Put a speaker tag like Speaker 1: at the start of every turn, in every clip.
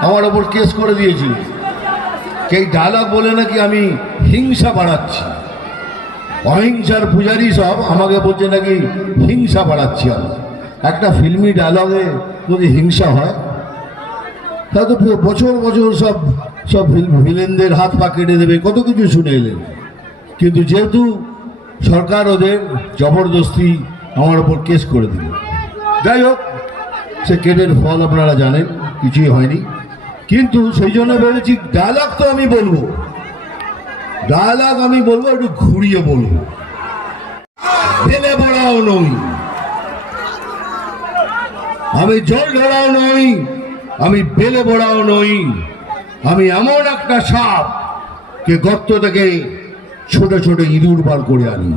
Speaker 1: আমার ওপর কেস করে দিয়েছি সেই ডায়লগ বলে নাকি আমি হিংসা বাড়াচ্ছি। অহিংসার পূজারি সব আমাকে বলছে নাকি হিংসা বাড়াচ্ছি আমি। একটা ফিল্মি ডায়লগে যদি হিংসা হয় তা তো বছর বছর সব সব ভিল- ভিলেনদের হাত পা কেটে দেবে, কত কিছু শুনে এলেন কিন্তু যেহেতু সরকার ওদের জবরদস্তি আমার ওপর কেস করে দিল। যাই হোক, সে কেটের ফল আপনারা জানেন। কিছুই হয়নি। কিন্তু সেই জন্য ভেবেছি ডায়লগ তো আমি বলব। ডায়লগ আমি বলব, একটু ঘুরিয়ে বলব। ফেলে পড়াও নই। আমি জল ঢালাও নই, আমি বেলে বড়াও নই। আমি এমন একটা সাপ কে গর্ত থেকে ছোট ছোট ইঁদুর বার করে আনি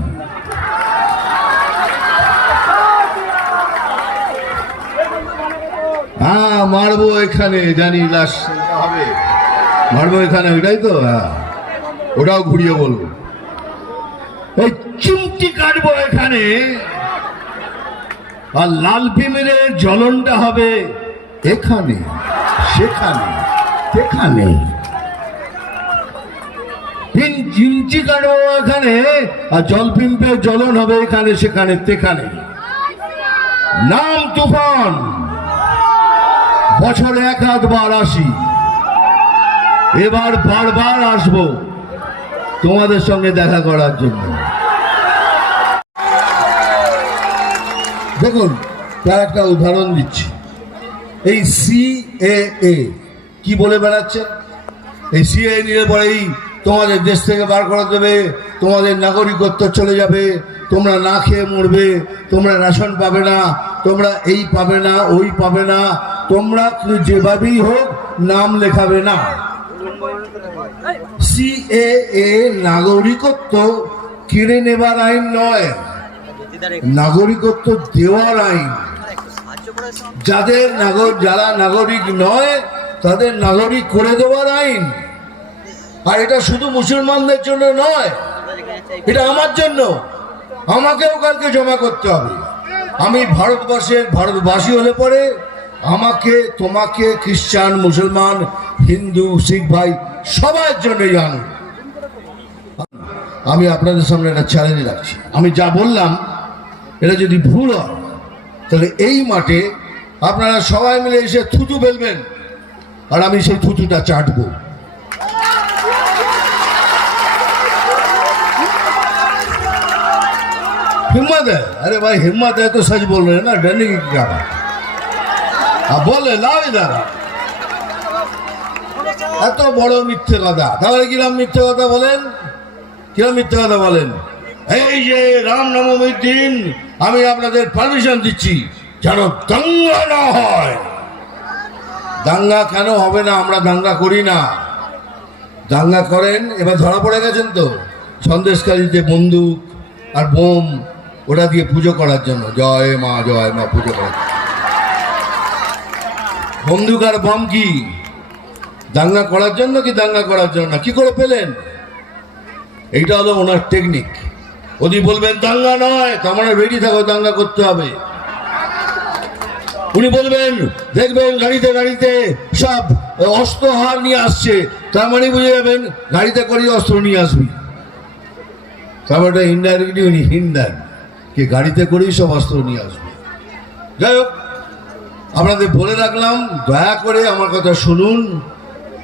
Speaker 1: হ্যাঁ মারবো এখানে, জানি লাশ হবে। মারবো এখানে, ওইটাই তো হ্যাঁ। ওটাও ঘুরিয়ে বলব। এই চিমটি কাটবো এখানে। আর লাল পিমেরের জ্বলনটা হবে এখানে, সেখানে সেখানে। চিমটি কাটবো এখানে, আর জল পিম্পের জ্বলন হবে এখানে, সেখানে, তেখানে। নাম তুফান। বছরে এক আধবার আসি। এবার বারবার আসব তোমাদের সঙ্গে দেখা করার জন্য। দেখুন, তার একটা উদাহরণ দিচ্ছি। এই সি এ কি বলে বেড়াচ্ছে এই সিএ নিলে পরেই তোমাদের দেশ থেকে বার করে দেবে তোমাদের নাগরিকত্ব চলে যাবে, তোমরা না খেয়ে মরবে, তোমরা রেশন পাবে না, তোমরা এই পাবে না, ওই পাবে না, তোমরা যেভাবেই হোক নাম লেখাবে না। সিএ এ নাগরিকত্ব কিনে নেবার আইন নয়, নাগরিকত্ব দেওয়ার আইন। যাদের নাগর, যারা নাগরিক নয়, তাদের নাগরিক করে দেওয়ার আইন। আর এটা শুধু মুসলমানদের জন্য নয় এটা আমার জন্য। আমাকেও কালকে জমা করতে হবে। আমি ভারতবর্ষের ভারতবাসী হলে পরে আমাকে, তোমাকে, খ্রিস্টান, মুসলমান, হিন্দু, শিখ ভাই সবার জন্যই আনুন। আমি আপনাদের সামনে একটা চ্যালেঞ্জ রাখছি। আমি যা বললাম, এটা যদি ভুল হয়, তাহলে এই মাঠে আপনারা সবাই মিলে এসে থুতু ফেলবেন। আর আমি সেই থুতুটা চাটবো। हिम्मत है अरे भाई हिम्मत है तो सच बोल रहे हैं ना डरने की क्या बात अब बोले लाओ इधर এত বড় মিথ্যে কথা তাহলে কিরম মিথ্যে কথা বলেন কিরম মিথ্যে কথা বলেন এই যে রামনবমীর দিন আমি আপনাদের পারমিশন দিচ্ছি যেন দাঙ্গা না হয় দাঙ্গা কেন হবে না আমরা দাঙ্গা করি না দাঙ্গা করেন এবার ধরা পড়ে গেছেন তো সন্দেশকারীতে বন্দুক আর বোম ওটা দিয়ে পুজো করার জন্য। জয় মা জয় মা, পুজো করার। বন্দুক আর বম কি? দাঙ্গা করার জন্য কি দাঙ্গা করার জন্য কি করে পেলেন? এইটা হলো ওনার টেকনিক উনি বলবেন, দাঙ্গা নয়, তার মানে রেডি থাকো, দাঙ্গা করতে হবে। উনি বলবেন, দেখবেন গাড়িতে গাড়িতে সব অস্ত্র হার নিয়ে আসছে। তার মানে বুঝে যাবেন, গাড়িতে করে অস্ত্র নিয়ে আসবি। তারপরে ইনডাইরেক্টলি উনি হিন্দান। কি গাড়িতে করেই সব অস্ত্র নিয়ে আসবে। যাই হোক, আপনাদের বলে রাখলাম, দয়া করে আমার কথা শুনুন।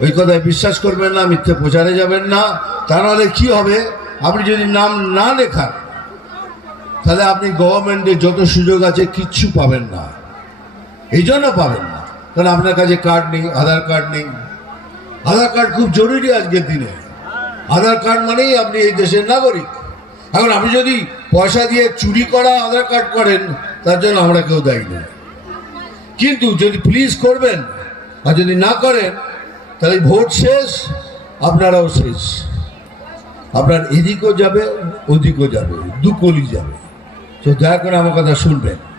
Speaker 1: ওই কথায় বিশ্বাস করবেন না, মিথ্যে প্রচারে যাবেন না। তা নাহলে কি হবে? আপনি যদি নাম না লেখান, তাহলে আপনি গভর্নমেন্টের যত সুযোগ আছে কিচ্ছু পাবেন না। এই জন্য পাবেন না। কারণ আপনার কাছে কার্ড নেই, আধার কার্ড নেই। আধার কার্ড খুব জরুরি আজকের দিনে। আধার কার্ড মানেই আপনি এই দেশের নাগরিক। এখন আপনি যদি পয়সা দিয়ে চুরি করা, আধার কার্ড করেন, তার জন্য আমরা কেউ দায়ী নই। কিন্তু যদি প্লিজ করবেন আর যদি না করেন, তাহলে ভোট শেষ, আপনারাও শেষ। আপনার এদিকও যাবে, ওদিকও যাবে দুকলি যাবে। তো দয়া করে আমার কথা শুনবেন।